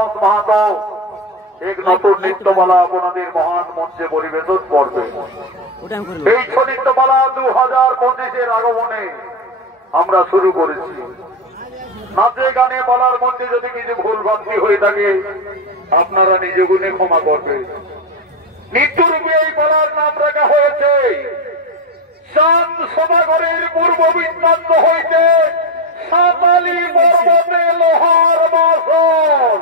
সাহস মাহাতো এক নতুন নৃত্যমালা আপনাদের মহান মঞ্চে পরিবেশন করবে। এই নৃত্যমালা 2025-এর আগমনে আমরা শুরু করেছি। নাচে গানে বলার মধ্যে যদি কিছু ভুল ভ্রান্তি হয়ে থাকে আপনারা নিজে গুণে ক্ষমা করবে। নৃত্যরূপে এই বলার নাম রাখা হয়েছে চাঁদ সমাগরের পূর্ব বৃত্তান্ত হইতে সাতালি পর্বতে লোহার বাসন।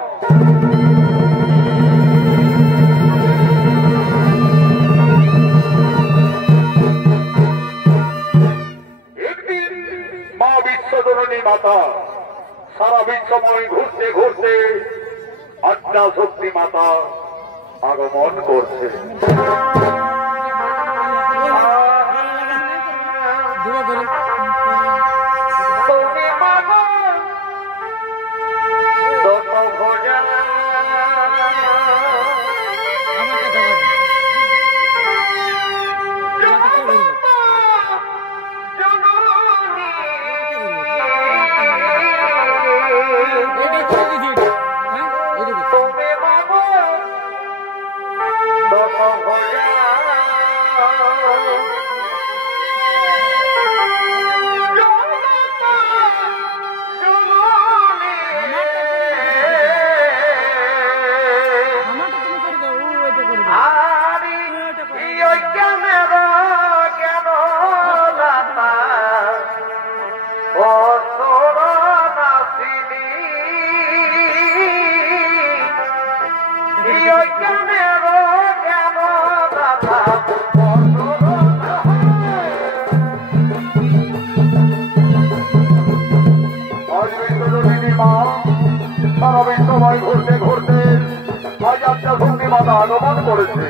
একদিন মা বিশ্বজননী মাতা সারা বিশ্বময় ঘুরতে ঘুরতে আদ্যা শক্তি মাতা আগমন করছে। ঘুরতে ঘুরতে আজ আদ্যা শক্তি মাতা আগমন করেছে।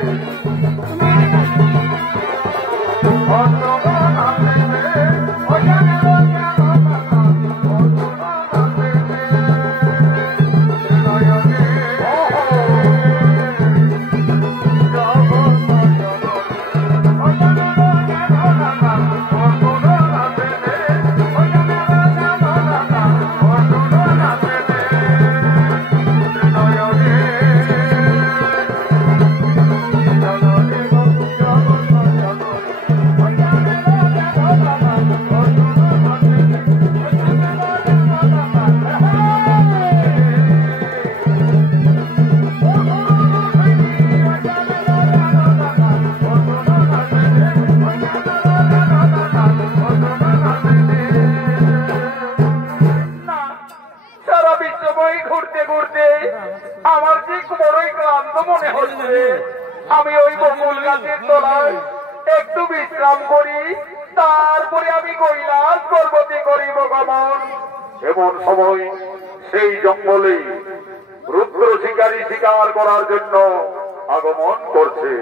আমি ওই বকুল গাছের তলায় একটু বিশ্রাম করি, তারপরে আমি কৈলাস পর্বতে করিব গমন। এমন সময় সেই জঙ্গলে রুদ্র শিকারী শিকার করার জন্য আগমন করছে।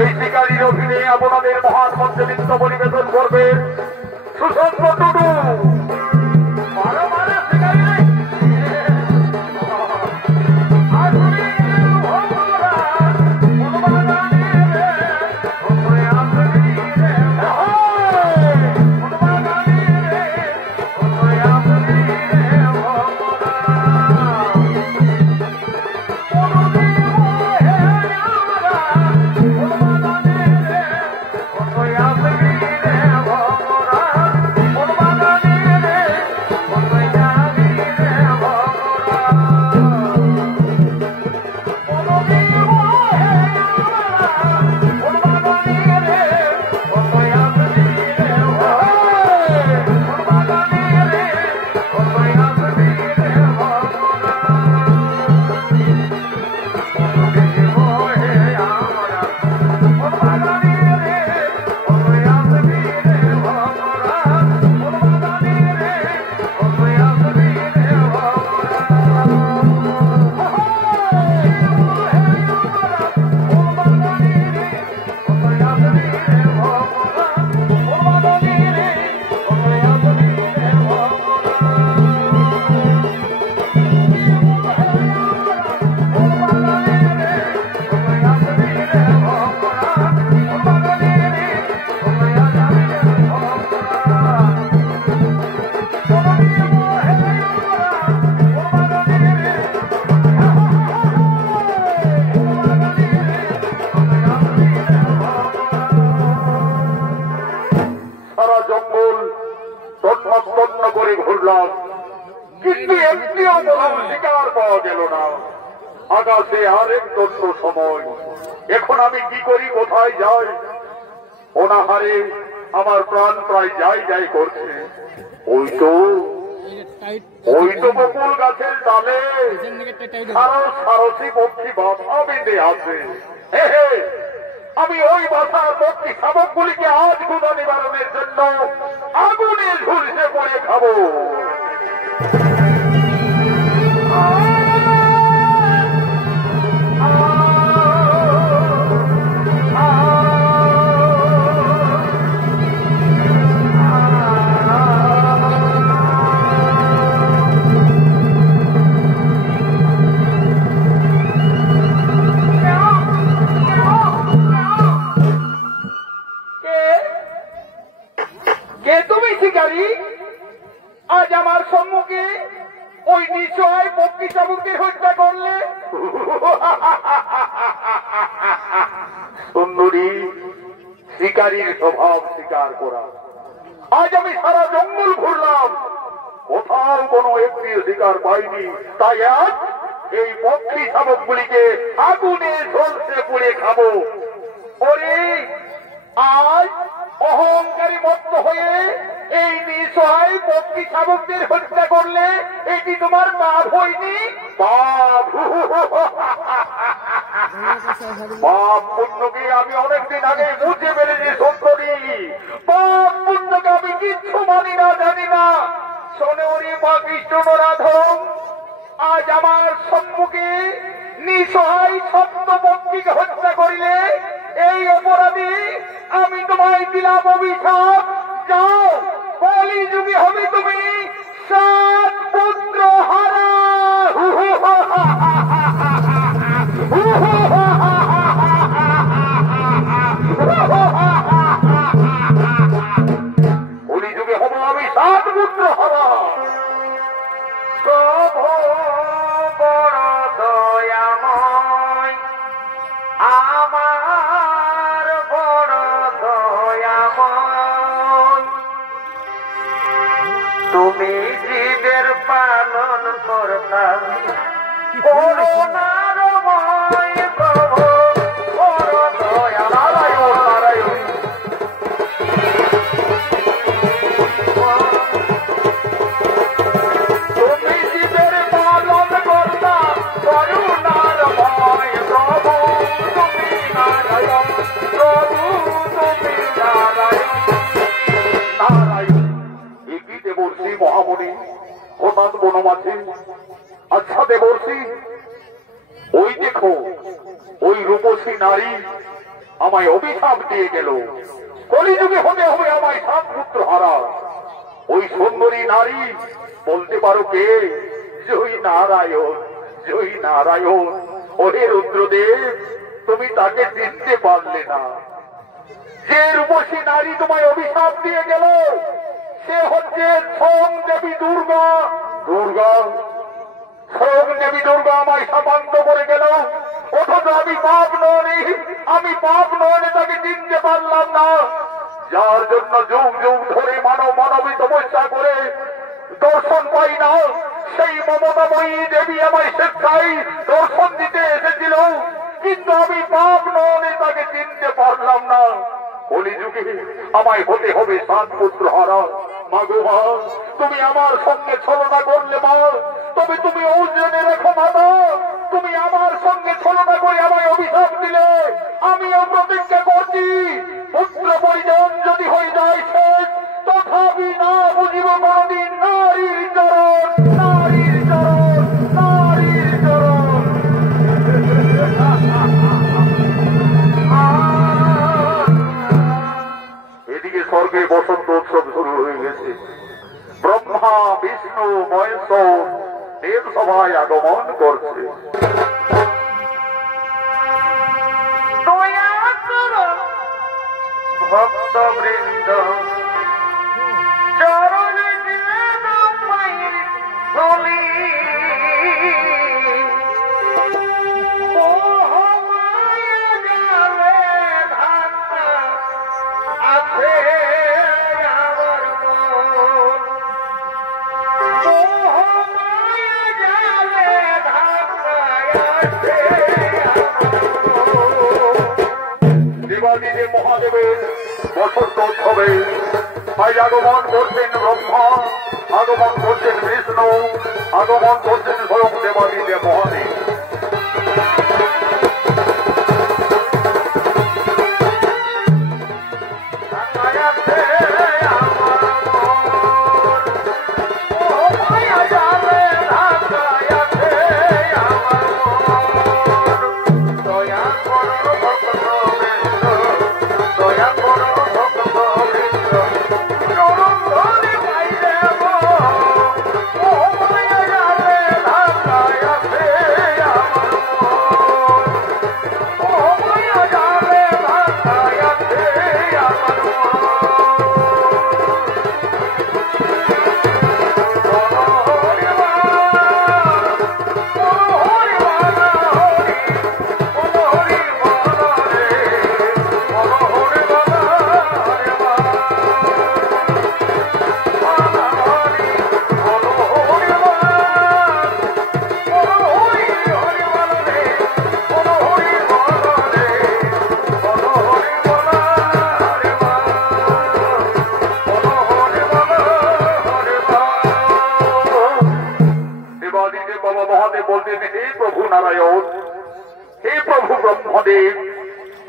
এই শিকারীর অধীনে আপনাদের মহান মঞ্চে নৃত্য পরিবেশন করবে সুশান্ত টুডু। I'm কিন্তু একটিও প্রধান শিকার পাওয়া গেল না। আকাশে আরেক দণ্ড সময়। এখন আমি কি করি, কোথায় যাই? অনাহারে আমার প্রাণ প্রায় যাই যাই করছে। ওই তো বকুল গাছের ডালে সারসী পক্ষী বাধা বেঁধে আছে। আমি ওই বাসার পক্ষী শাবকগুলিকে আজ ক্ষুধা নিবারণের জন্য আগুনে ঝুলসে পড়ে খাবো। আজ আমার সম্মুখে ওই নিশ্চয় পক্ষী শাবককে হত্যা করলে। সুন্দরী, শিকারীর স্বভাব শিকার করা। আজ আমি সারা জঙ্গল ঘুরলাম, কোথাও কোনো একটি শিকার পাইনি। তাই আজ এই পক্ষী শাবকগুলিকে আগুনে ঝলসে পুড়ে খাবো। ওরে, আজ অহংকারী মত্ত হয়ে এই নিঃসহায় পক্ষী শাবকদের হত্যা করলে এটি তোমার পাপ হয়নি? পাপ পাপ পুণ্যকে আমি অনেকদিন আগে বুঝে ফেলেছি সুন্দরী। পাপ পুণ্যকে আমি কিচ্ছু মানি না, জানি না। সোনরি বা কৃষ্ণ রাধম, আজ আমার সম্মুখে নিঃসহায় সপ্ত পক্ষীকে হত্যা করিলে এই অপরাধী আমি তোমায় দিলাম অভিশাপ। যাও, কলিযুগে হবে তুমি 7 পুত্র হারা। কলিযুগে হবো আমি 7 পুত্র হারা। প্রভু বড় দয়াময়, আমার বড় দয়াময়, তুমি জীবের পালন কর্তা, করুণাময় প্রভু বড় দয়া। নারায়ণ নারায়ণ। তুমি জীবের পালন কর্তা, করুণাময় প্রভু তুমি নারায়ণ, প্রভু তুমি নারায়ণ। নারায়ণ। একি দেবর্ষি মহামণি হঠাৎ বনমাঝি। আচ্ছা দেবর্ষি, ওই দেখো ওই রূপসী নারী আমায় অভিশাপ দিয়ে গেল। কলিযুগে হতে হবে আমায় 7 পুত্র হারা। ওই সুন্দরী নারী বলতে পারো কে? জয় নারায়ণ, জয় নারায়ণ। ওরে রুদ্রদেব, তুমি তাকে চিনতে পারলে না। যে রূপসী নারী তোমায় অভিশাপ দিয়ে গেল সে হচ্ছে সোম দেবী দুর্গা। দুর্গা, সোম দেবী দুর্গা আমায় শাপান্ত করে গেল। অথচ আমি পাপ নই, আমি পাপ নয় তাকে চিনতে পারলাম না। যার জন্য যুগ যুগ ধরে মানবী তপস্যা করে দর্শন পাই না, সেই মমতাময়ী দেবী আমায় স্বেচ্ছায় দর্শন দিতে এসেছিল। কিন্তু আমি পাপ নয় তাকে চিনতে পারলাম না। কলিযুগে আমায় হতে হবে 7 পুত্র হারা। মা গো মা, তুমি আমার সঙ্গে ছলনা করলে মা, তবে তুমি জেনে রেখো মাতা, তুমি আমার সঙ্গে ছলনা করে আমায় অভিশাপ দিলে আমিও প্রতিজ্ঞা করছি পুত্র পরিজন যদি হয়ে যায় শেষ, তথাপি না বুঝিব কোনদিন নারীর চরণ, নারীর চরণ, নারীর চরণ। এদিকে স্বর্গে বসন্ত উৎসব শুরু হয়ে গেছে। ব্রহ্মা বিষ্ণু মহেশ্বর দেব সভায় আগমন করছে। ভক্তবৃন্দ চরণ ধুলি আছে আমার মন, দেবাদিদেব মহাদেবের বসন্ত উৎসবে আজ আগমন করছেন ব্রহ্মা, আগমন করছেন বিষ্ণু, আগমন করছেন স্বয়ং দেবাদিদেব মহাদেব।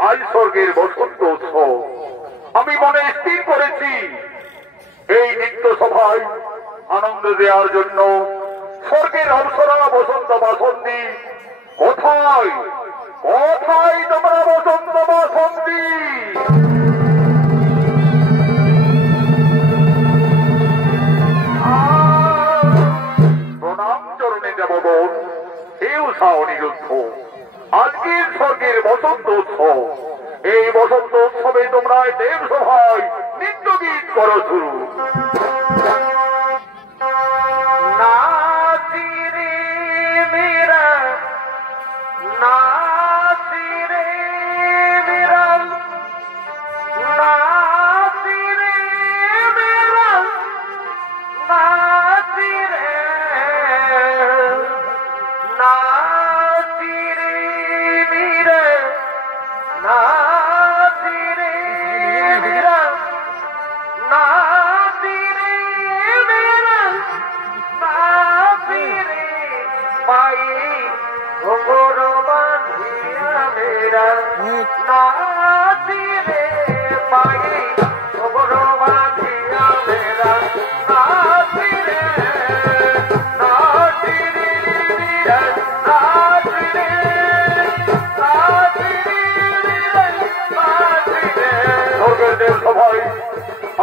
আজ স্বর্গের বসন্ত উৎসব আমি মনে স্থির করেছি এই নিত্য সভায় আনন্দ দেওয়ার জন্য স্বর্গের অবসরা বসন্ত বাসন্তী কোথায় কোথায় তোমরা বসন্ত বাসন্তী? প্রণাম চরণে দেবগণ, হে উষা অনিরুদ্ধ, আজকের স্বর্গের বসন্ত উৎসব। এই বসন্ত উৎসবে তোমরা দেব সভায় নৃত্য গীত করো শুরু।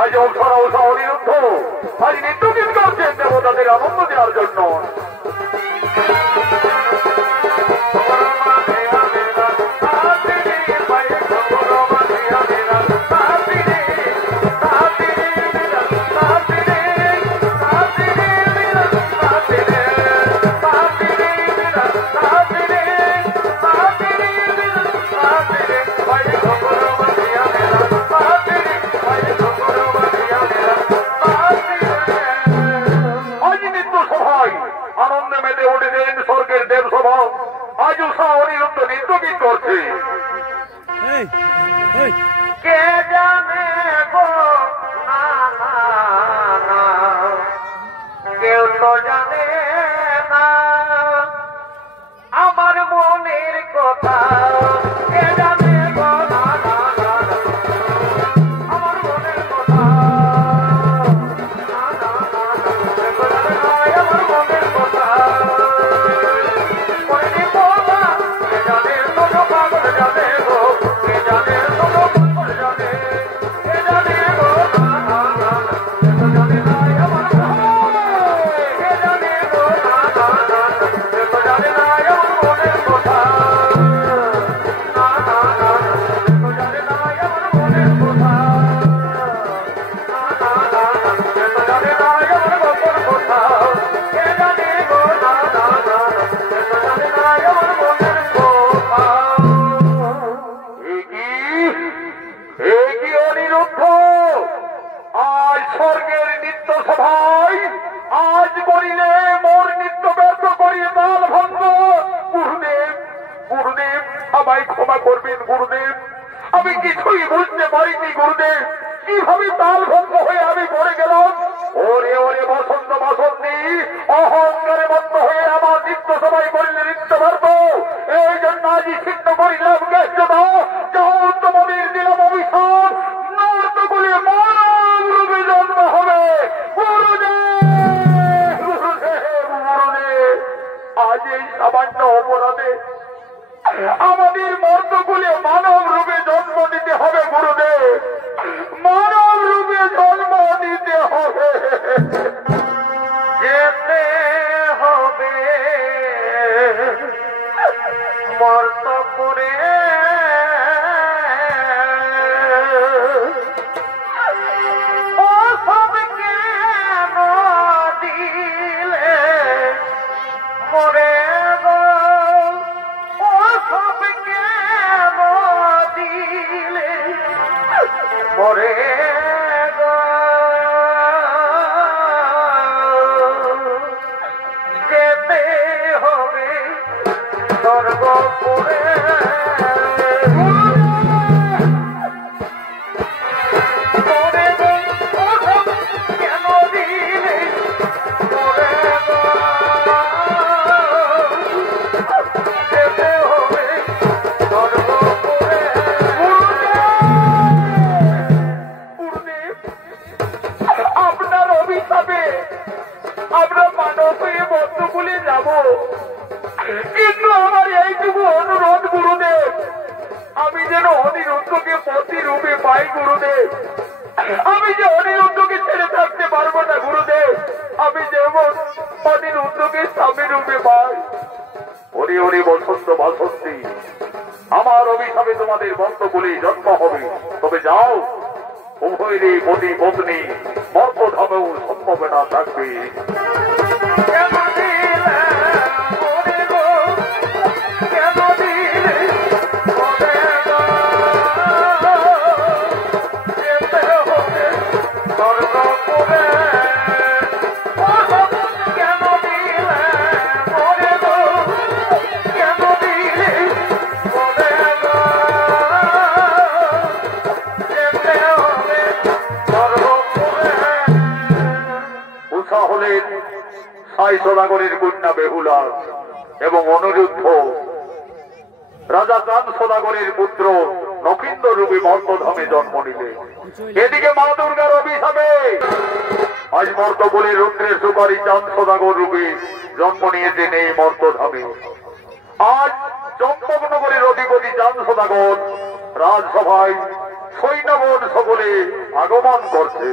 আজ অবসরা উষা অনিরুদ্ধ আজ নৃত্য গীত করছেন দেবতাদের আনন্দ দেওয়ার জন্য। আনন্দে মেতে উঠেছেন স্বর্গের দেব সভা, আজ উষা অনিরুদ্ধ নৃত্য গীত করছে। কে জানে গো না, কেউ তো জানে না আমার মনের কথা। কে জানে গো না, আমার মনের কথা। স্বর্গের নিত্য সভায় আজ করিলে মোর নিত্য ব্যর্থ করিয়ে তাল ভঙ্গ। গুরুদেব গুরুদেব আমায় ক্ষমা করবেন গুরুদেব, আমি কিছুই বুঝতে পারিনি গুরুদেব, কিভাবে তাল ভঙ্গ হয়ে আমি পড়ে গেলাম। ওরে ওরে বসন্ত বাসন্তী, অহংকারে বন্ধ হয়ে আমার নৃত্য সবাই করিলে নৃত্য পারবো। এই জন্য আজই সিদ্ধ করিলাম কেষ্ট দাও, যাও তোমাদের দিলাম অভিশাপ, নর্তকুলে মানব রূপে জন্ম হবে। গুরুদেব গুরুদেব গুরুদেব, আজ এই সামান্য অপরাধে আমাদের মর্তকুলে মানব রূপে জন্ম নিতে হবে। গুরুদেব, মানব রূপে জন্ম নিতে হবে, যেতে হবে মর্তপুরে। ও সব কেন দিলে মরে গো, ও সব কেন দিলে মরে গো, যেতে হবে স্বর্গপুরে। আমরা মানব হয়ে মর্তকুলে যাব, কিন্তু আমার এইটুকু অনুরোধ গুরুদেব, আমি যেন অনিরুদ্ধকে পতি রূপে পাই। গুরুদেব, আমি যে অনিরুদ্ধকে ছেড়ে থাকতে পারবো না। গুরুদেব, আমি যেমন অনিরুদ্ধকে স্বামী রূপে পাই। হরি হরি বসন্ত বাসন্তী, আমার অভিশাপে তোমাদের মর্তকুলে জন্ম হবে। তবে যাও, উভয়েরই পতি পত্নী মর্তধামেও সম্ভাবনা থাকবে। হলেন সাই সদাগরের কন্যা বেহুলা এবং অনিরুদ্ধ রাজা চাঁদ সদাগরের পুত্র নক্ষিন্দ রূপী মর্তধামে জন্ম নিলে। এদিকে মা দুর্গার অভিশাপে আজ মর্তকুলে রুদ্রের সুপারি চাঁদ সদাগর রূপে জন্ম নিয়েছেন এই মর্তধামে। আজ চম্পকনগরের অধিপতি চাঁদ সদাগর রাজসভায় সৈন্যগণ সকলে আগমন করছে।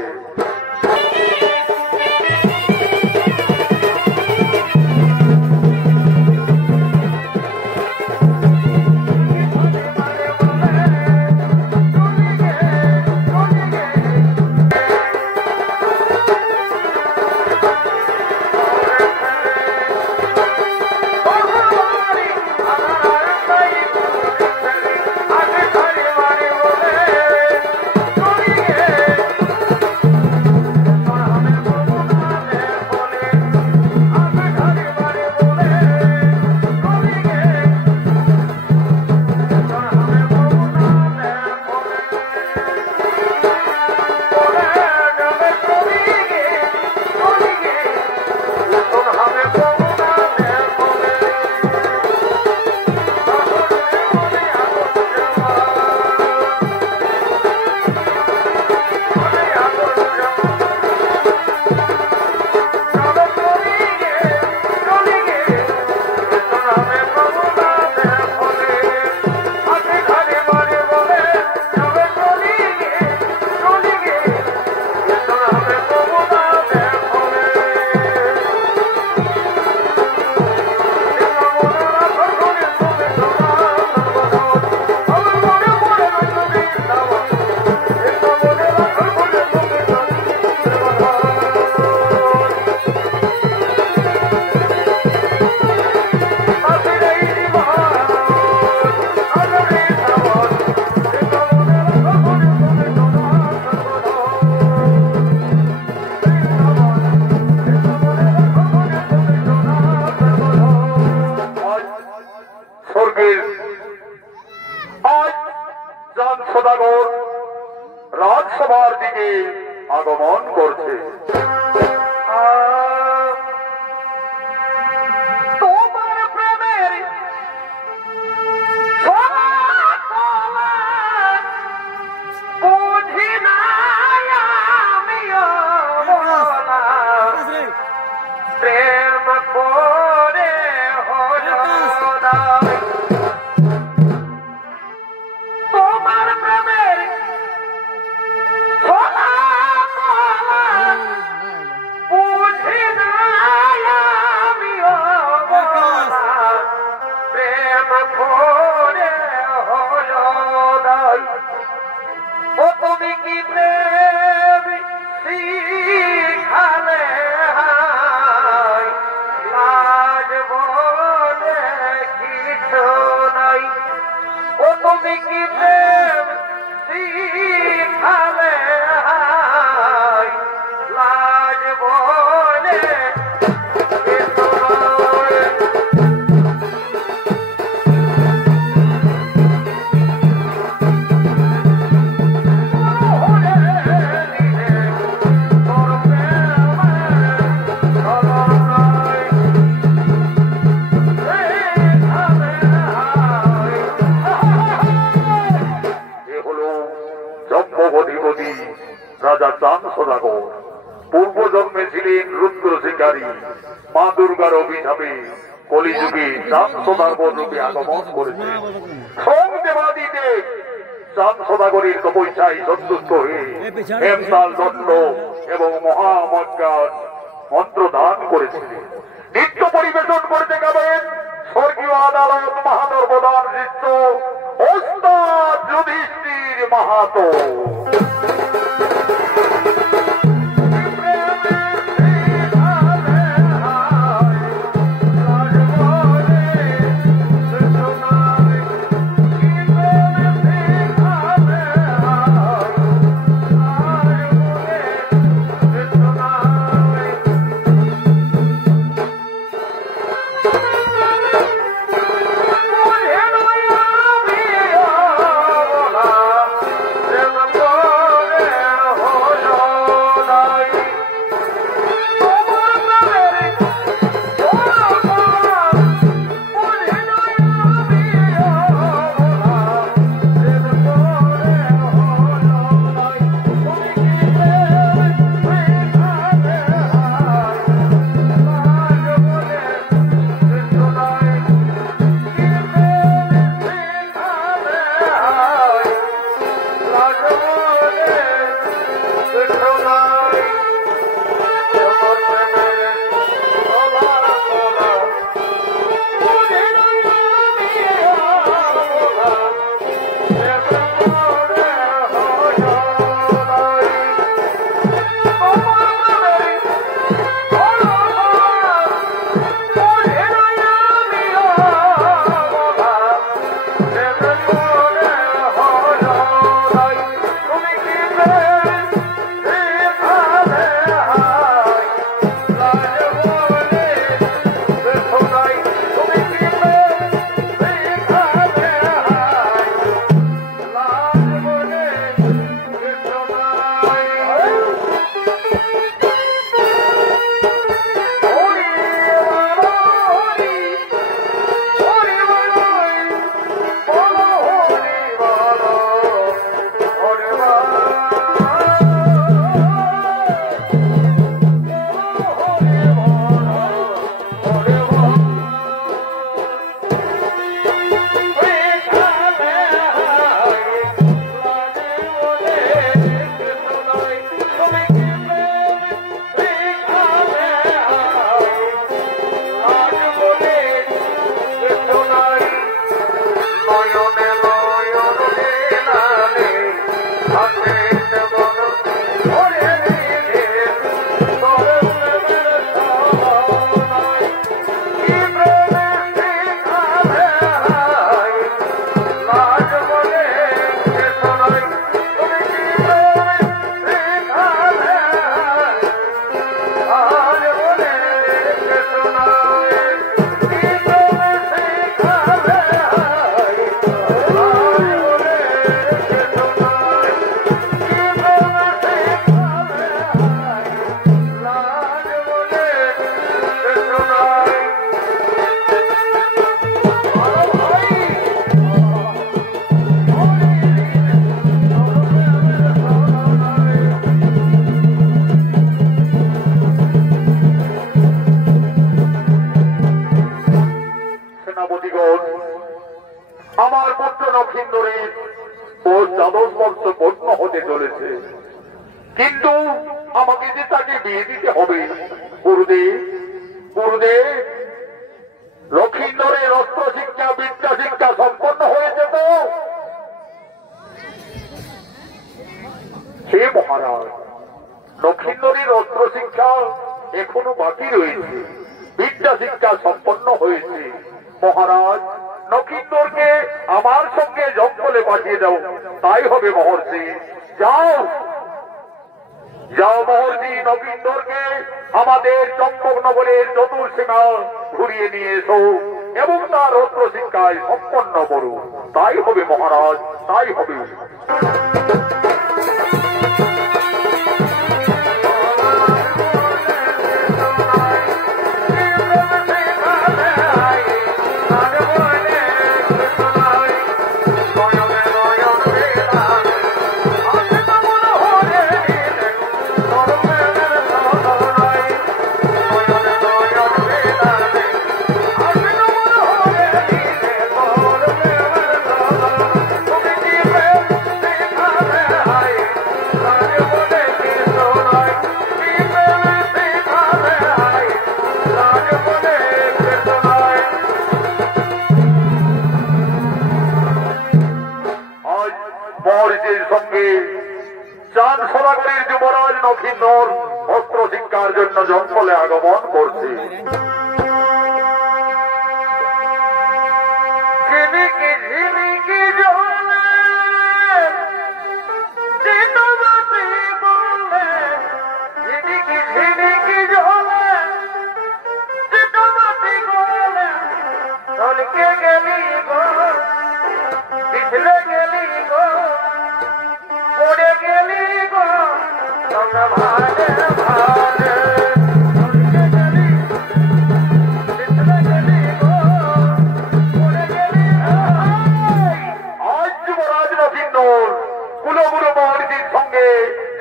চাঁদ সদাগর রাজসভার দিকে আগমন করছে। তোমার প্রেমের বুঝি না আমিও প্রেম করে হলো না। তোমার প্রেমের বুঝি না আমিও প্রেম করে হলো না। ও তুমি কি প্রেম শিখালে লাজ বলে কিছু নাই। ও তুমি কি প্রেম শিখালে লাজ বলে কিছু নাই। রাজা চাঁদ সদাগর পূর্ব জন্মে ছিলেন রুদ্র শিকারী, মা দুর্গার অভিশাপে কলিযুগে চাঁদ সদাগর রূপে আগমন করেছে। দেবাদিতে চাঁদ সদাগরের তপস্যায় সন্তুষ্ট হয়ে হেমতাল দণ্ড এবং মহামজ্ঞান মন্ত্র দান করেছিলেন। নৃত্য পরিবেশন করতে গেলেন স্বর্গীয় আদালত মাহাতর প্রধান শিষ্য ওস্তাদ যুধিষ্ঠির মাহাতো। প্রেম করে হতে চলেছে, কিন্তু আমাকে যে তাকে বিয়ে দিতে হবে। গুরুদেব, গুরুদেব, লক্ষিন্দরের অস্ত্র শিক্ষা বিদ্যা শিক্ষা সম্পন্ন হয়েছে তো? হে মহারাজ, লক্ষিন্দরের অস্ত্র শিক্ষা এখনো বাকি রয়েছে, বিদ্যা শিক্ষা সম্পন্ন হয়েছে। মহারাজ, লক্ষিন্দরকে আমার সঙ্গে জঙ্গলে পাঠিয়ে দাও, তাই হবে মহর্ষি। যাও যাও মহর্ষি, লক্ষিন্দরকে আমাদের চম্পকনগরের চতুর্সীমা ঘুরিয়ে নিয়ে এসো এবং তার অস্ত্র শিক্ষায় সম্পন্ন করো। তাই হবে মহারাজ, তাই হবে। যুবরাজ লক্ষিন্দর অস্ত্র শিক্ষার জন্য জঙ্গলে আগমন করছে।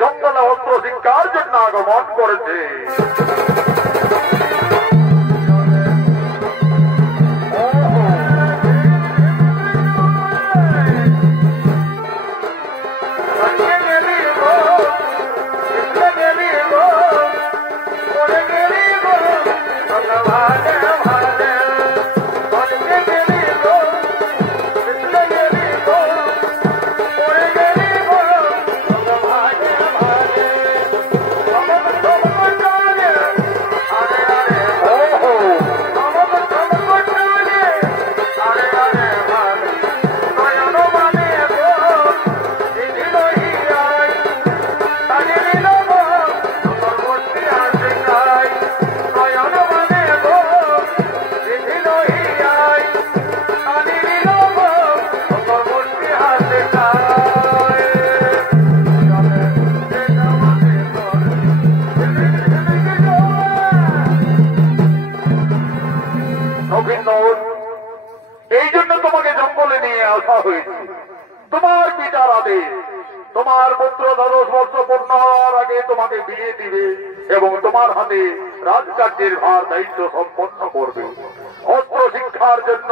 জঙ্গলে অস্ত্র শিক্ষার জন্য আগমন করেছে। এই জন্য তোমাকে জঙ্গলে নিয়ে আসা হয়েছে। তোমার পিতার আদেশ, তোমার পুত্র 12 বর্ষ পূর্ণ হওয়ার আগে তোমাকে বিয়ে দিবে এবং তোমার হাতে রাজকার্যের ভার দায়িত্ব সম্পন্ন করবে। অস্ত্র শিক্ষার জন্য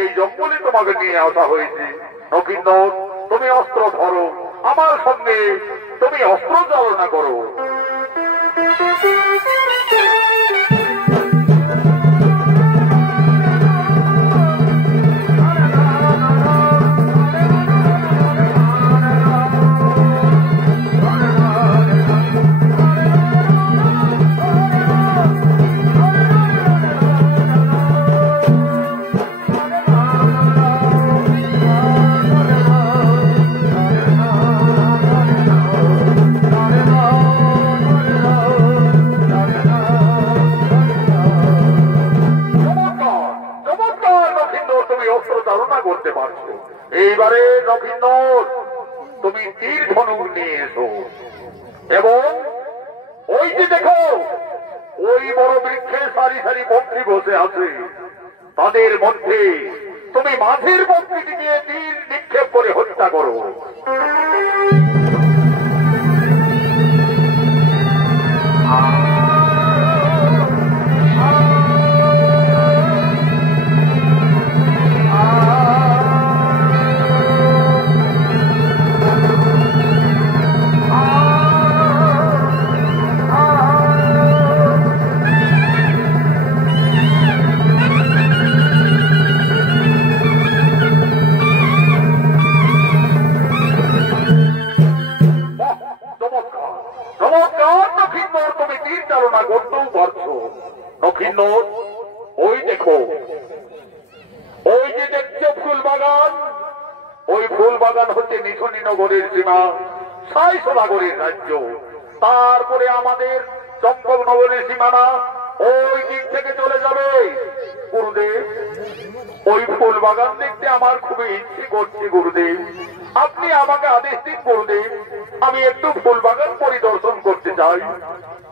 এই জঙ্গলে তোমাকে নিয়ে আসা হয়েছে। লক্ষিন্দর, তুমি অস্ত্র ধরো, আমার সঙ্গে তুমি অস্ত্র চালনা করো। করতে পারছো। এইবারে লক্ষিন্দর, তুমি তীর ধনুক নিয়ে এসো এবং ওই যে দেখো, ওই বড় বৃক্ষে সারি সারি পক্ষী বসে আছে, তাদের মধ্যে তুমি মাঝের পক্ষীটিকে তীর নিক্ষেপ করে হত্যা করো। কল্পনা করতেও পারছো নক্ষিন্দর। ওই দেখো, ওই যে দেখছো ফুল বাগান, ওই ফুল বাগান হচ্ছে নিশনি নগরের সীমা, সাইসনগরের রাজ্য। তারপরে আমাদের চম্পকনগরের সীমানা ওই দিক থেকে চলে যাবে। গুরুদেব, ওই ফুল বাগান দেখতে আমার খুবই ইচ্ছে করছে গুরুদেব, আপনি আমাকে আদেশ দিন গুরুদেব, আমি একটু ফুল বাগান পরিদর্শন করতে চাই।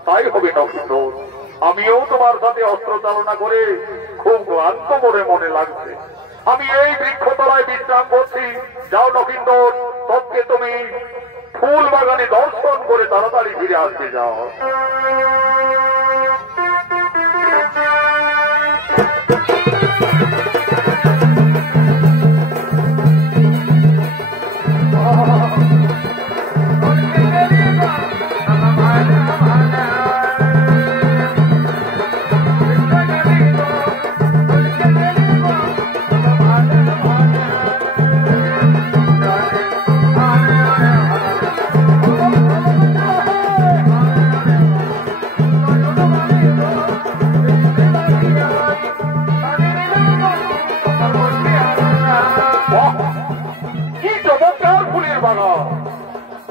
তাই হবে নক্ষিন্দর, আমিও তোমার সাথে অস্ত্র চালনা করে খুব ক্লান্ত করে মনে লাগছে। আমি এই বৃক্ষতলায় বিশ্রাম করছি। যাও নক্ষিন্দর, তৎকে তুমি ফুল বাগানে দর্শন করে তাড়াতাড়ি ফিরে আসবে। যাও।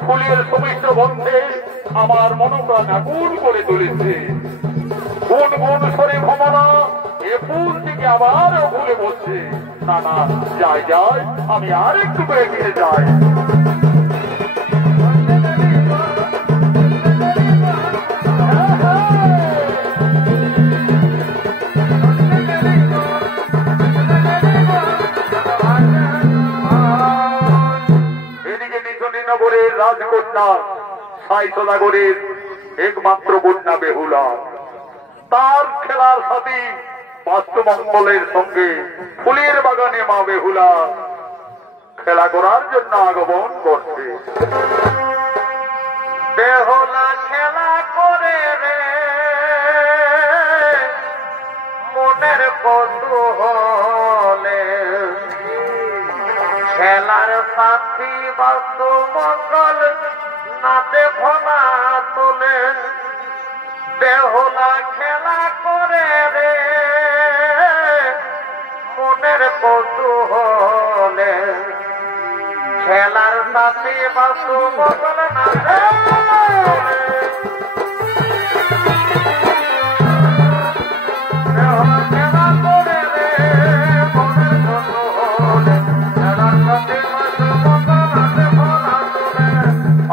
ফুলের সমিষ্ট গন্ধে আমার মনপ্রাণ আগুন করে তুলেছে। গুন গুন সরে ভ্রমণা এ ফুল থেকে আবার ভুলে বসছে। না না, যাই যাই, আমি আর একটু বেরিয়ে যাই। নগরের রাজকন্যা সাইসনগরের একমাত্র কন্যা বেহুলা, তার খেলার সাথী বাস্তুমঙ্গলের সঙ্গে ফুলের বাগানে মা বেহুলা খেলা করার জন্য আগমন করছে। বেহুলা খেলা করে রে মনের কৌতূহলে, খেলার সাথী বাস্তু মঙ্গল নাতে ভোলা তোলে। বেহুলা খেলা করে রে মনের কৌতূহলে, খেলার সাথী বাস্তু মঙ্গল নাতে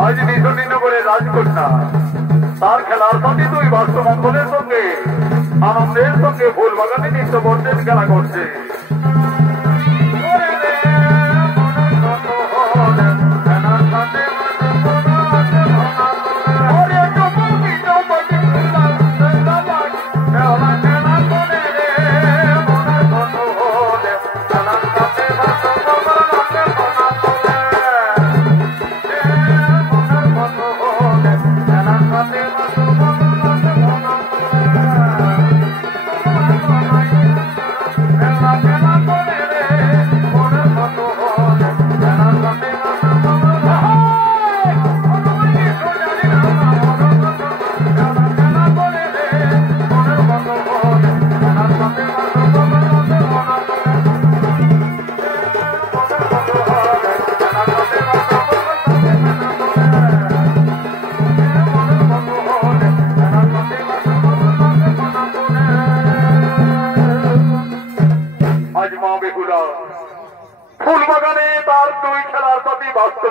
আজ নিশনিনগরের রাজকন্যা তার খেলার সাথে তুই বাস্তমঙ্গলের সঙ্গে আনন্দের সঙ্গে ফুল বাগানে নিত্য বর্ষের খেলা করছে।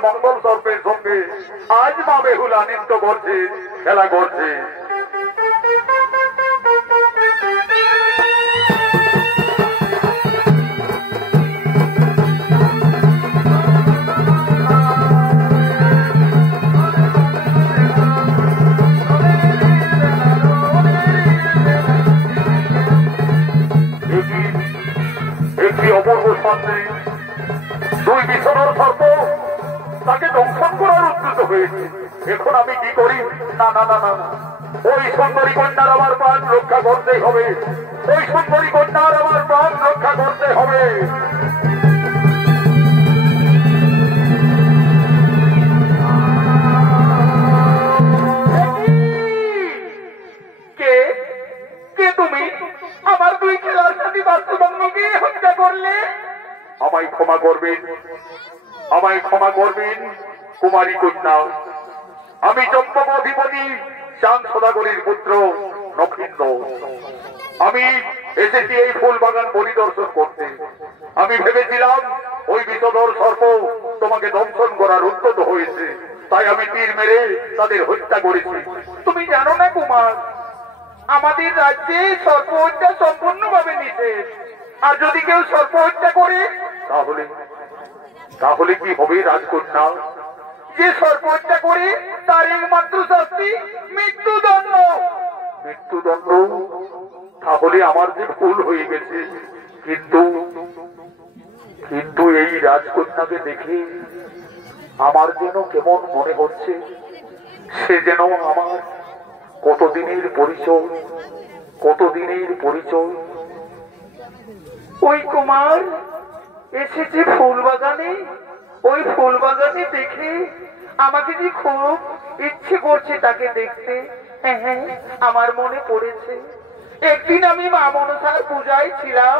মঙ্গল সর্পের সঙ্গে আজ মা বেহুলা নৃত্য করছে, খেলা করছে। একটি অপূর্ব সামনে দুই বিছানার সর্প তাকে দংশন করার উদ্দেশ্য হয়েছে। এখন আমি কি করি? না না না না, ওই সুন্দরী কন্যার আমার প্রাণ রক্ষা করতে হবে, ওই সুন্দরী কন্যার আমার প্রাণ রক্ষা করতে হবে। পারবেন কুমারী কন্যা। আমি চম্পক অধিপতি চাঁদ সদাগরের পুত্র নক্ষিন্দ। আমি এসেছি এই ফুল বাগান পরিদর্শন করতে। আমি ভেবেছিলাম ওই বিষধর সর্প তোমাকে দংশন করার উদ্যত হয়েছে, তাই আমি তীর মেরে তাদের হত্যা করেছি। তুমি জানো না কুমার, আমাদের রাজ্যে সর্প হত্যা সম্পূর্ণভাবে নিষেধ। আর যদি কেউ সর্প হত্যা করে তাহলে তাহলে কি হবে রাজকন্যা? যে সর্প হত্যা করে তার একমাত্র শাস্তি মৃত্যুদণ্ড। মৃত্যুদণ্ড? তাহলে আমার যে ভুল হয়ে গেছে। কিন্তু কিন্তু এই রাজকন্যাকে দেখে আমার যেন কেমন মনে হচ্ছে, সে যেন আমার কতদিনের পরিচয়, কতদিনের পরিচয়। ওই কুমার এসেছে ফুল বাগানে, ওই ফুল বাগানে দেখে আমাকে যে খুব ইচ্ছে করছে তাকে দেখতে। হ্যাঁ, আমার মনে পড়েছে একদিন আমি মা মনসার পূজায় ছিলাম।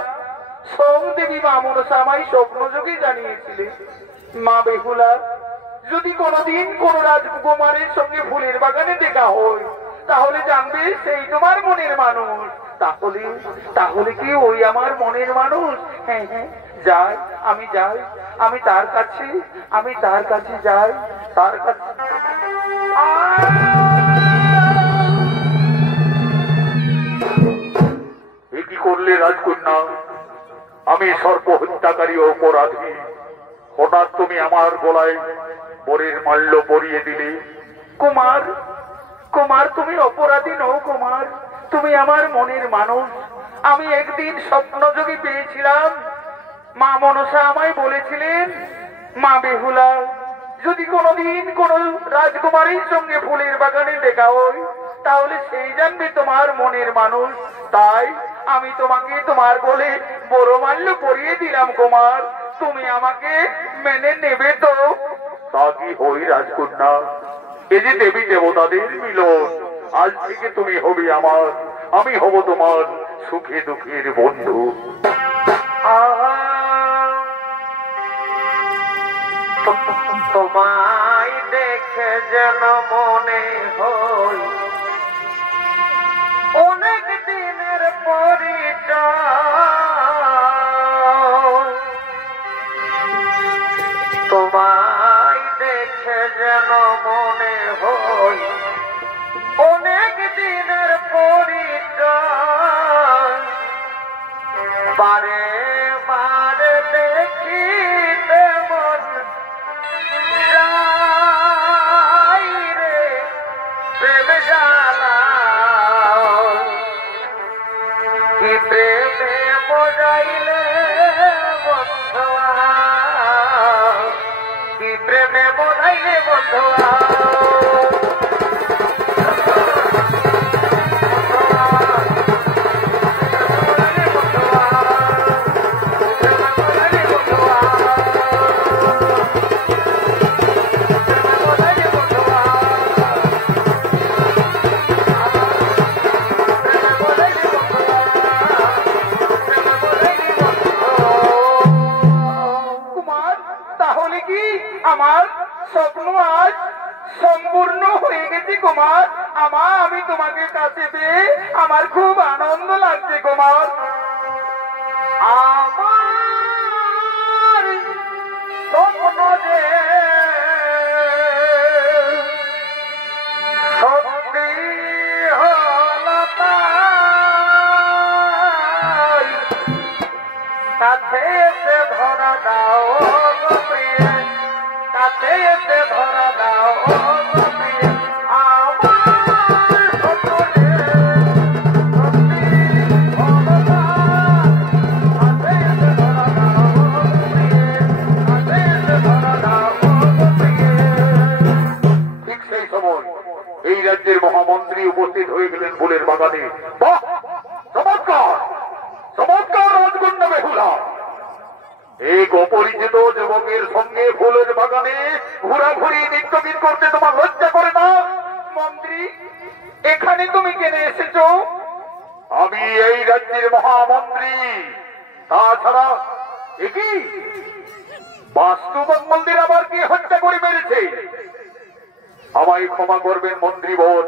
সোম দেবী মা মনসা আমায় স্বপ্নযোগে জানিয়েছিলেন, মা বেহুলা, যদি কোনোদিন কোন রাজকুমারের সঙ্গে ফুলের বাগানে দেখা হয় তাহলে জানবে সেই তোমার মনের মানুষ। তাহলে তাহলে কি ওই আমার মনের মানুষ? হ্যাঁ হ্যাঁ, যাই, আমি যাই, আমি তার কাছে যাই, তার কাছে। এ কি করলে রাজকন্যা? আমি সর্প হত্যাকারী ও অপরাধী। হঠাৎ তুমি আমার গলায় বরের মাল্য পরিয়ে দিলে। কুমার, কুমার তুমি অপরাধী নও কুমার, তুমি আমার মনের মানুষ। আমি একদিন স্বপ্নযোগে পেয়েছিলাম, মা মনসা আমায় বলেছিলেন, মা বেহুলা, যদি কোনোদিন কোন রাজকুমারীর সঙ্গে ফুলের বাগানে দেখা হয় তাহলে সেই জানবে তোমার মনের মানুষ। তাই আমি তোমাকে তোমার বলে বড় মাল্য পরিয়ে দিলাম কুমার, তুমি আমাকে মেনে নেবে তো? তা কি হই রাজকন্যা? এ যে দেবী দেবতাদের মিলন, আজ থেকে তুমি হবে আমার, আমি হব তোমার সুখে দুঃখের বন্ধু। তোমায় দেখে যেন মনে হয় অনেক দিনের পরিচয়। তোমায় দেখে যেন মনে হয় অনেক দিনের পরিচয়। বারে বারে দেখিতে মন যাই রে প্রেম জ্বালা, কি প্রেমে মজাইলে বন্ধুয়া, কি প্রেমে মজাইলে বন্ধুয়া। আমার স্বপ্ন আজ সম্পূর্ণ হয়ে গেছে কুমার। আমি তোমাকে কাছে পেয়ে আমার খুব আনন্দ লাগছে কুমার। আমার স্বপ্ন যে সত্যি হল তাই, কাছে এসে ধরা দাও গো প্রিয়, কাছে এসে ধরা দাও গো প্রিয়। আমার স্বপ্ন যে সত্যি হল তাই, কাছে এসে ধরা দাও গো প্রিয়, কাছে এসে ধরা দাও গো প্রিয়। ঠিক সেই সময় এই রাজ্যের মহামন্ত্রী উপস্থিত হয়ে গেলেন ফুলের বাগানে। বাহ, চমৎকার চমৎকার রাজকন্যা বেহুলা! এই অপরিচিত যুবকের সঙ্গে ফুলের বাগানে ঘোরাঘুরি নৃত্যগীত করতে তোমার লজ্জা করে না? মন্ত্রী, এখানে তুমি কেন এসেছো? আমি এই রাজ্যের মহামন্ত্রী, তাছাড়া কি বাস্তবক মন্দির আবার কি হত্যা করে মেরেছে? আমায় ক্ষমা করবেন মন্ত্রীবর,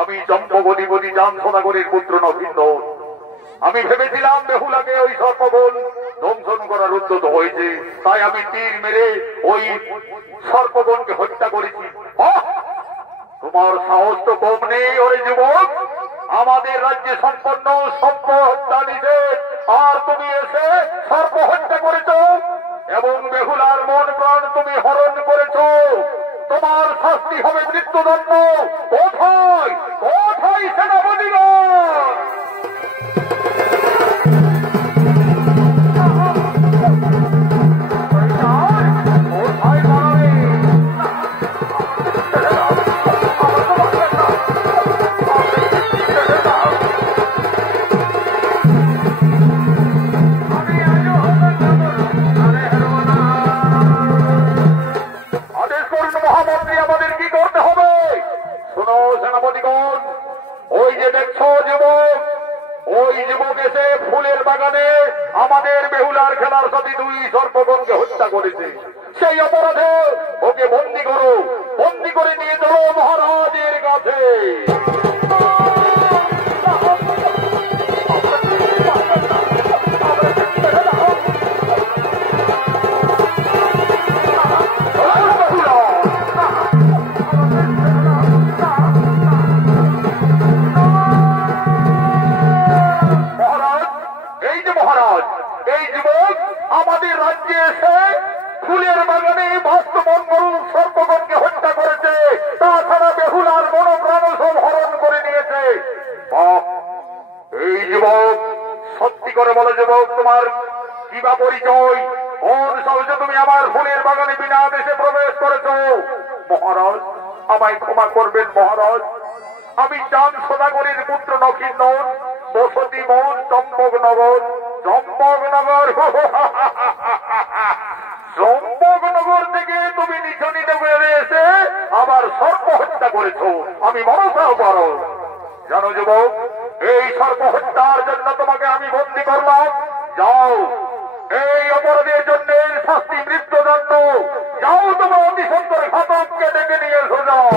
আমি চম্পকধিপতি জান সদাগরের পুত্র নবীন্দর। আমি ভেবেছিলাম বেহুলাকে ওই সর্পগণ দংশন করার উদ্যত হয়েছে, তাই আমি তীর মেরে ওই সর্পগণকে হত্যা করেছি। তোমার সাহস তো কম নেই ওরে যুবক, আমাদের রাজ্যে সম্পন্ন সর্প হত্যা নিষেধ, আর তুমি এসে সর্প হত্যা করেছ এবং বেহুলার মন প্রাণ তুমি হরণ করেছ। তোমার শাস্তি হবে মৃত্যুদণ্ড। কোথায় কোথায় সেনাপতিগণ? আমাদের বেহুলার খেলার সাথে দুই সর্পগণকে হত্যা করেছে, সেই অপরাধে ওকে বন্দী করো, বন্দী করে নিয়ে চলো মহারাজের কাছে। আমাদের রাজ্যে এসে ফুলের বাগানে বাস্তবঙ্গল সর্পগণকে হত্যা করেছে, তাছাড়া বেহুলার মনোপ্রাণ সব হরণ করে নিয়েছে। এই যুবক, সত্যি করে বলো যুবক, তোমার কিবা পরিচয়? কোন সাহসে তুমি আমার ফুলের বাগানে বিনা আদেশে প্রবেশ করেছ? মহারাজ, আমায় ক্ষমা করবেন মহারাজ, আমি চান সদাগরের পুত্র নক্ষিন্দর, বসতি মন চম্পকনগর। চম্পকনগর চম্পকনগর থেকে তুমি নিচনিত করে এসে আবার সর্প হত্যা করেছ, আমি মনসাও পারো। জানো যুবক, এই সর্প হত্যার জন্য তোমাকে আমি বন্দী করলাম। যাও, এই অপরাধের জন্য শাস্তি মৃত্যুদণ্ড। যাও, তোমার অতি সুন্দর ঘাতককে ডেকে নিয়ে এসো। যাও।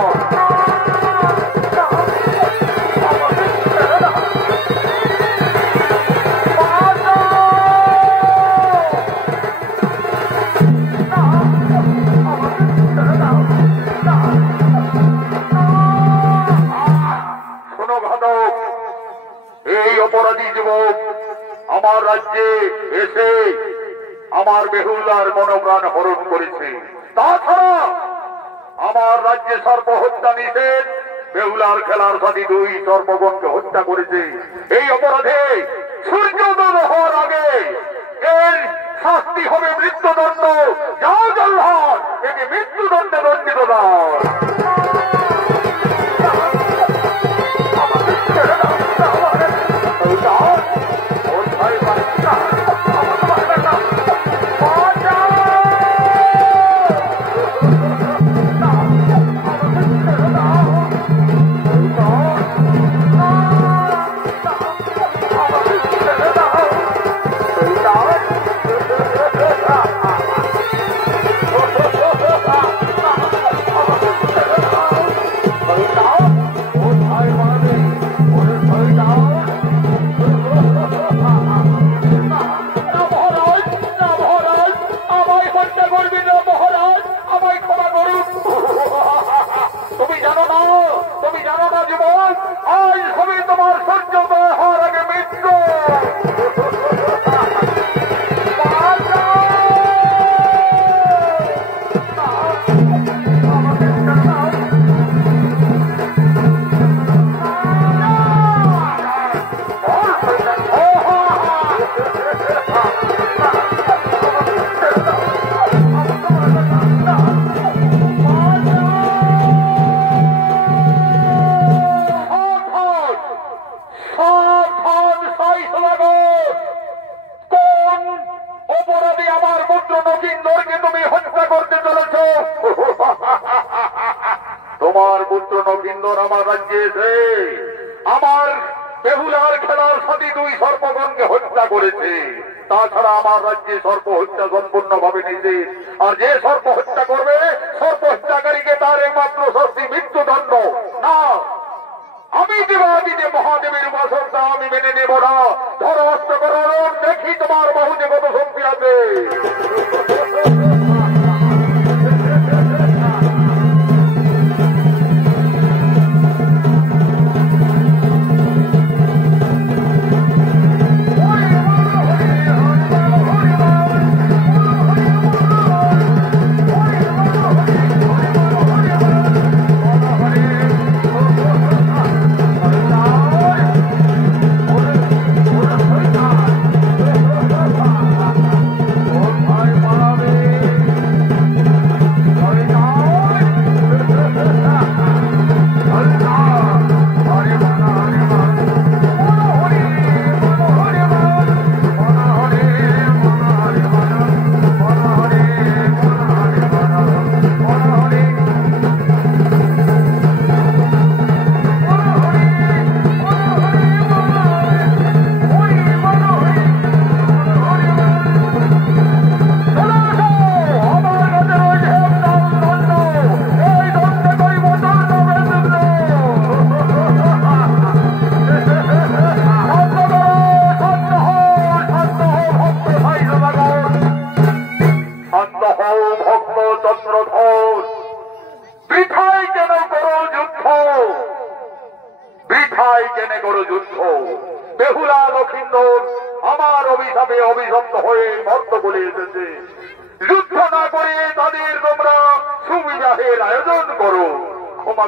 এই অপরাধী যুবক আমার রাজ্যে এসে আমার বেহুলার মনোপ্রাণ হরণ করেছে, তাছাড়া আমার রাজ্যে সর্প হত্যা নিষেধ, বেহুলার খেলার সাথী দুই সর্পগণকে হত্যা করেছে। এই অপরাধে সূর্যোদয় হওয়ার আগে এর শাস্তি হবে মৃত্যুদণ্ড। যাও জল্লাদ, একে মৃত্যুদণ্ডে দণ্ডিত দাও। তোমার পুত্র নবীন্দর আমার রাজ্যে এসে আমার বেহুলার খেলার সাথে দুই সর্পগণকে হত্যা করেছে। তাছাড়া আমার রাজ্যে সর্প হত্যা সম্পূর্ণভাবে নিষেধ। আর যে সর্প হত্যা করবে, সর্প হত্যাকারীকে তার একমাত্র শাস্তি মৃত্যুদণ্ড। না, আমি দেবাদিতে মহাদেবের উপাসকটা আমি মেনে নেব না। ধরো অস্ত্র করো, দেখি তোমার বাহুতে কত শক্তি আছে। বেহুলা লক্ষিন্দর আমার অভিশাপে অভিশপ্ত হয়ে মর্ত বলে এসেছে। যুদ্ধ না করে তাদের তোমরা সুবিধাহের আয়োজন করো। ক্ষমা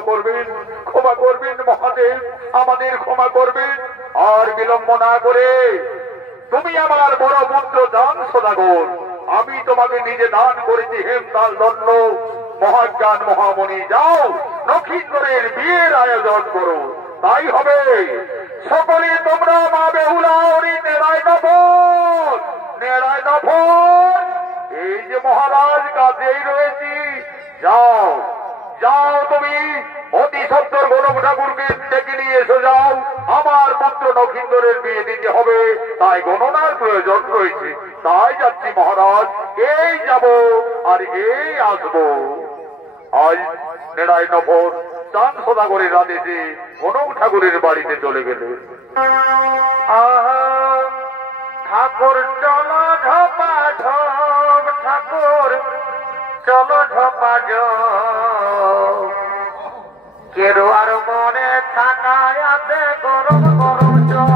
করবেন মহাদেব, আমাদের ক্ষমা করবেন। আর বিলম্ব না করে তুমি আমার বড় পুত্র দান সদাগর, আমি তোমাকে নিজে দান করেছি হেমতাল দণ্ড মহাজ্ঞান মহামণি। যাও লক্ষিন্দরের বিয়ের আয়োজন করো, তাই হবে। সকলে তোমরা মা বেহুলা হরি নেড়ায় নফর, এই যে মহারাজ কাছেই রয়েছি। যাও যাও, তুমি অতি সত্তর গণক ঠাকুরকে ডেকে নিয়ে এসে যাও। আমার পুত্র লক্ষিন্দরের বিয়ে দিতে হবে, তাই গণনার প্রয়োজন রয়েছে। তাই যাচ্ছি মহারাজ, এই যাব আর এই আসবো। আজ নেড়াই নফর চাঁদ সদাগরের আদেশে গণক ঠাকুরের বাড়িতে চলে গেলে। ঠাকুর চলো ঝপা ঝপ, ঠাকুর চলো ঝপা ঝপ, কেরুয়ার মনে থাকায় আছে গরম গরম চপ।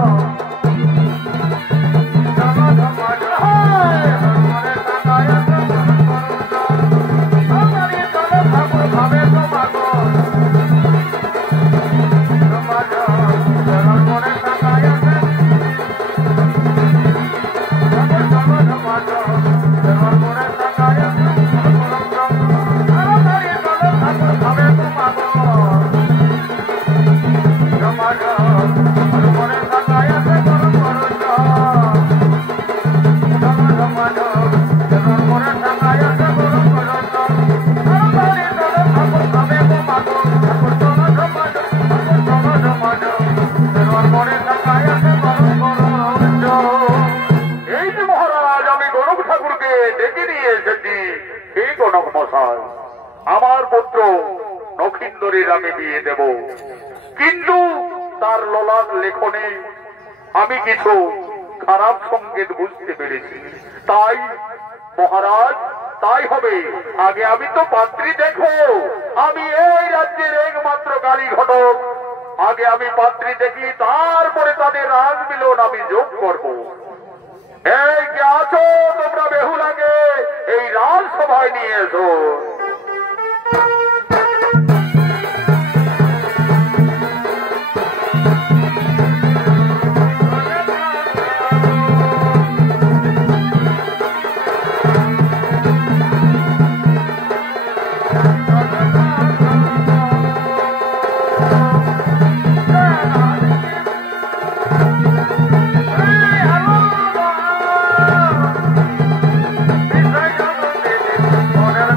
চলো ঝপা ঝপ, মনে থাকায় আছে গরম গরম চপ। আমারই চলো ঠাকুর ভাবে তোমাকে ঝপা ঝপ, মনে থাকায় আছে আমার পুত্র লক্ষিন্দরের আমি বিয়ে দেব, কিন্তু তার ললাট লেখনে আমি কিছু খারাপ সংকেত বুঝতে পেরেছি। তাই মহারাজ, তাই হবে। আগে আমি তো পাত্রী দেখো, আমি এই রাজ্যের একমাত্র কালী ঘটক। আগে আমি পাত্রী দেখি, তারপরে তাদের রাজ মিলন আমি যোগ করব। এই কে আছো তোমরা বেহুলাকে এই রাজসভায় নিয়ে এসো। মনের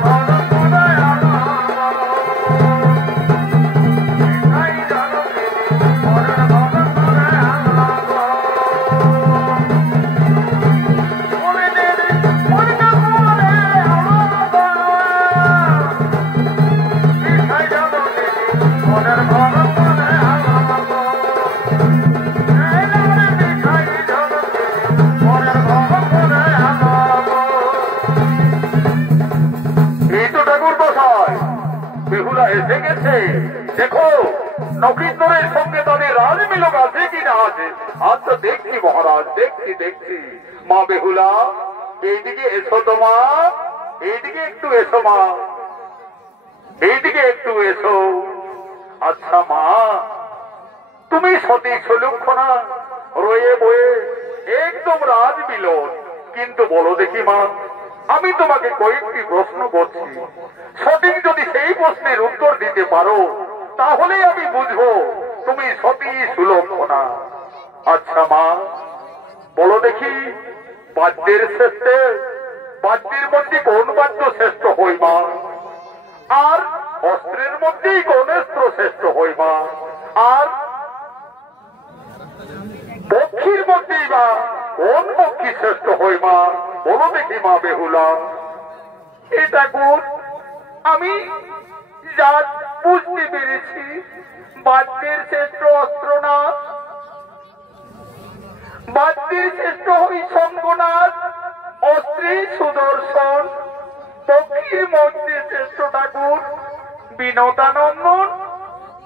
বেহুলা এসে গেছে। দেখো নক্ষত্রের সঙ্গে তাদের রাজমিলক আছে কিনা আছে। আচ্ছা দেখছি মহারাজ, দেখছি দেখছি। মা বেহুলা এইদিকে এসো তো মা, এইদিকে একটু এসো মা, এইদিকে একটু এসো। আচ্ছা মা, তুমি সতী সুলক্ষণা রয়ে বয়ে একদম রাজমিলন, কিন্তু বলো দেখি মা, আমি তোমাকে কয়েকটি প্রশ্ন করছি, সঠিক যদি সেই প্রশ্নের উত্তর দিতে পারো তাহলে আমি বুঝবো তুমি সতী সুলক্ষণা। আচ্ছা মা বলো দেখি, বাদ্যের শ্রেষ্ঠে বাদ্যের মধ্যে কোন বাদ্য শ্রেষ্ঠ হই মা? আর অস্ত্রের মধ্যেই কোন অস্ত্র শ্রেষ্ঠ হই মা? আর পক্ষীর মধ্যেই বা কোন পক্ষী শ্রেষ্ঠ হই মা? বলো দেখি মা বেহুলা। এটা গুণ আমি যা বুঝতে পেরেছি, বাদ্যের শ্রেষ্ঠ অস্ত্র না, বাদ্যের শ্রেষ্ঠ হই শঙ্খনাদ, অস্ত্রে সুদর্শন, পক্ষীর মধ্যে শ্রেষ্ঠ ঠাকুর বিনোদানন্দন।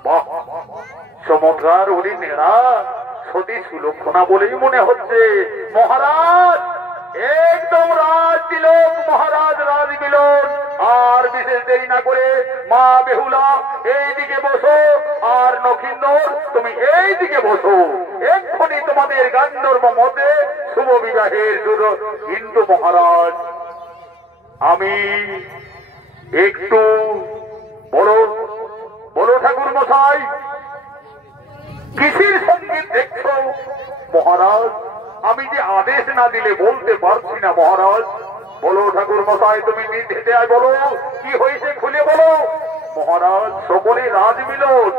বাহ, চমৎকার উনি নেড়া সতী সুলক্ষণা বলেই মনে হচ্ছে। মহারাজ একদম রাজ তিলক, মহারাজ রাজ মিলন। আর বিশেষ দেরি না করে মা বেহুলা এইদিকে বসো, আর নক্ষিন্দর তুমি এইদিকে বসো। এক্ষুনি তোমাদের গান্ধর্ব মতে শুভ বিবাহের জন্য। কিন্তু মহারাজ আমি একটু বলো বলো ঠাকুর মশাই, কিসের সঙ্গীত দেখছো? মহারাজ আমি যে আদেশ না দিলে বলতে পারছি না মহারাজ। বলো ঠাকুর মশাই, তুমি নির্দেশে বলো কি হয়েছে খুলে বলো। মহারাজ সকলে রাজমিলন,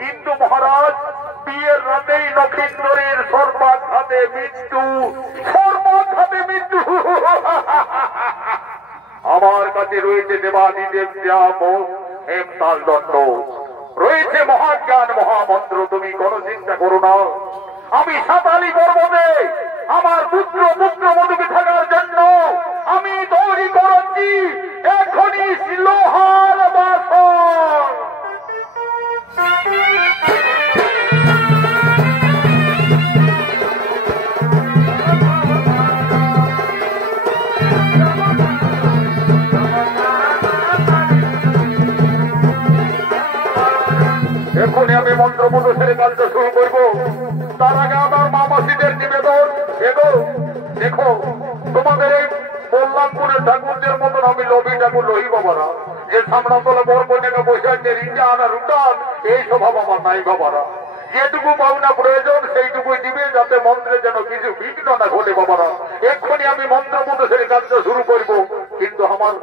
কিন্তু মহারাজ বিয়ের রাতেই নক্ষত্রের সর্বাঘাতে মৃত্যু, সর্বাঘাতে মৃত্যু। আমার কাছে রয়েছে দেবাদিদেব হেমতাল দণ্ড, রয়েছে মহাজ্ঞান মহামন্ত্র। তুমি কোনো চিন্তা করো না, আমি সাতালি পর্বতে আমার পুত্র পুত্রবধূকে থাকার জন্য আমি তৈরি করেছি এখনই লোহার বাসন। এখনই আমি মন্ত্রপদ ছেড়ে কাজটা শুরু করব। তার আগে আমার মামাসিদের নিবেদন, দেখো তোমাদের এই কল্যাণপুরের ঠাকুরদের মতন আমি লবি ঠাকুর লহি বাবারা, যে সামনাতলা বর কন্যাকে বসে রিঞ্জা আনা রুটান, এই স্বভাব আমার নাই বাবারা। যেটুকু পাওনা প্রয়োজন সেইটুকুই দিবে, যাতে মন্ত্রে যেন কিছু বিঘ্ন না ঘটে বাবারা। এক্ষুনি আমি মন্ত্রপদ ছেড়ে কাজটা শুরু করব। কিন্তু আমার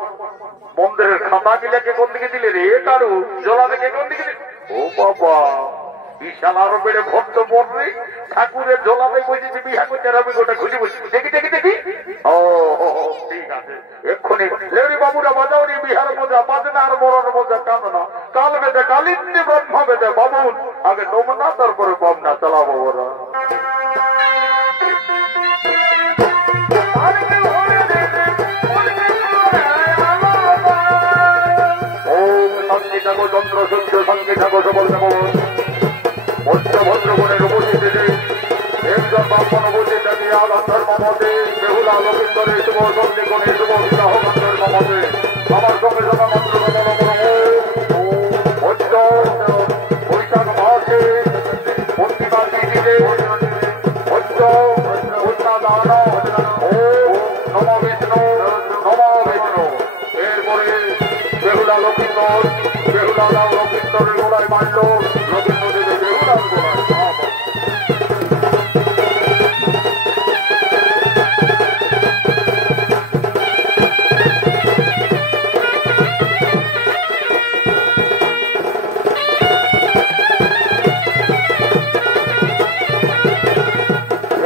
মন্দিরের খাতা গিলাকে কোন দিকে দিলে রে? কারু জলা থেকে কোন দিকে দিলে? ও বাবা, বিশাল আরো বেড়ে ভক্ত পড়বে ঠাকুরের জলাতে বসেছি বিহা করতে, আমি গোটা খুঁজে বসছি। দেখি দেখি দেখি, ও ঠিক আছে। এক্ষুনি লেউরি বাবুরা বাজাও নি, বিহার মজা বাজে না, আর বড় মজা কাঁদে না। কাল বেদে কালিন্দি ব্রহ্মা বেদে বাবুন, আগে নমনা তারপরে বাবনা চালাবো ওরা। থাকো যন্ত্র সূত্র সঙ্গে থাকো সবল দেবো ভদ্রবনের উপস্থিতিতে একজন ব্রাহ্মণ উপস্থিতি আগাম ধর্ম মতে বেহুলা লক্ষিন্দরের শুভ সন্ধি কোণে শুভ বিবাহ ধর্ম মতে আমার সঙ্গে সঙ্গে মন্ত্র বৈশাখ মাসে পূর্ণিমা তিথিতে ভদ্র উন্নাদান ও নম বিষ্ণু নম বিষ্ণু। এরপরে বেহুলা লক্ষিন্দর বেহুলারাও লক্ষিন্দরের গোড়ায় মারল, লক্ষিন্দ দেবে বেহুলার গোড়ায়।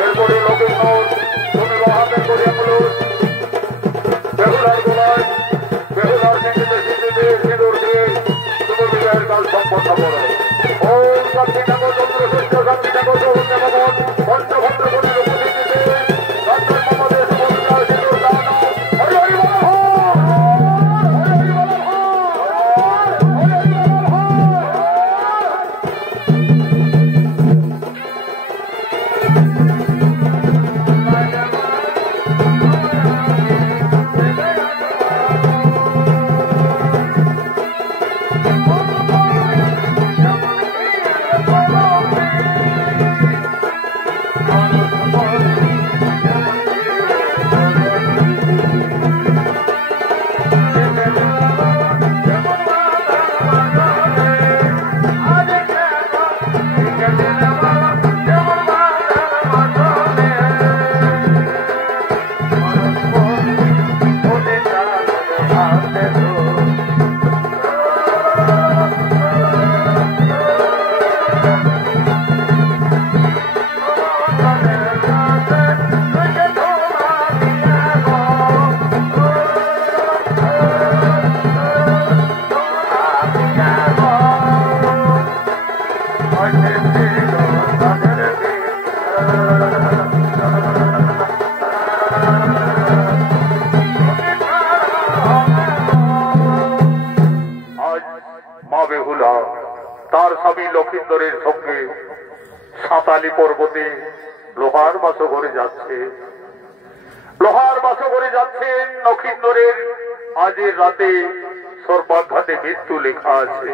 এরপরে লক্ষিন্দর তুমি বাহাতে করিয়া বলো বেহুলার গোড়ায়, বেহুলার সিঁড়িতে সিঁদুর দিয়ে শুভ বিবাহের কাজ সম্পন্ন করো। তার স্বামী লক্ষিন্দরের সঙ্গে সাঁতালি পর্বতে লোহার বাসঘরে যাচ্ছে। লোহার বাসঘরে যাচ্ছেন লক্ষিন্দরের। আজের রাতে সর্বাঘাতে মৃত্যু লেখা আছে।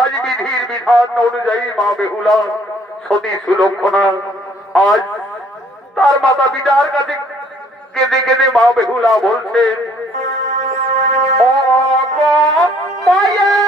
আজ বিধির বিধান অনুযায়ী মা বেহুলা সতী সুলক্ষণা আজ তার মাতা পিতার কাছে কেঁদে কেঁদে মা বেহুলা বলছেন, ও গো মায়া